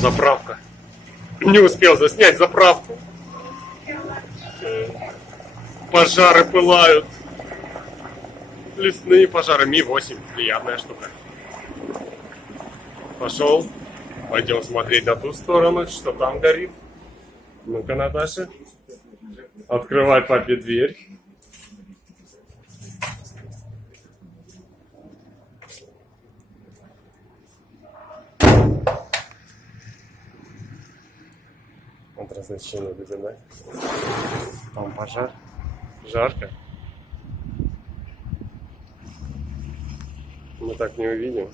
Заправка. Не успел заснять заправку. Пожары пылают. Лесные пожары. Ми-8. Приятная штука. Пошел. Пойдем смотреть на ту сторону, что там горит. Ну-ка, Наташа. Открывай папе дверь. Вот размещение видно. Там пожар. Жарко. Мы так не увидим.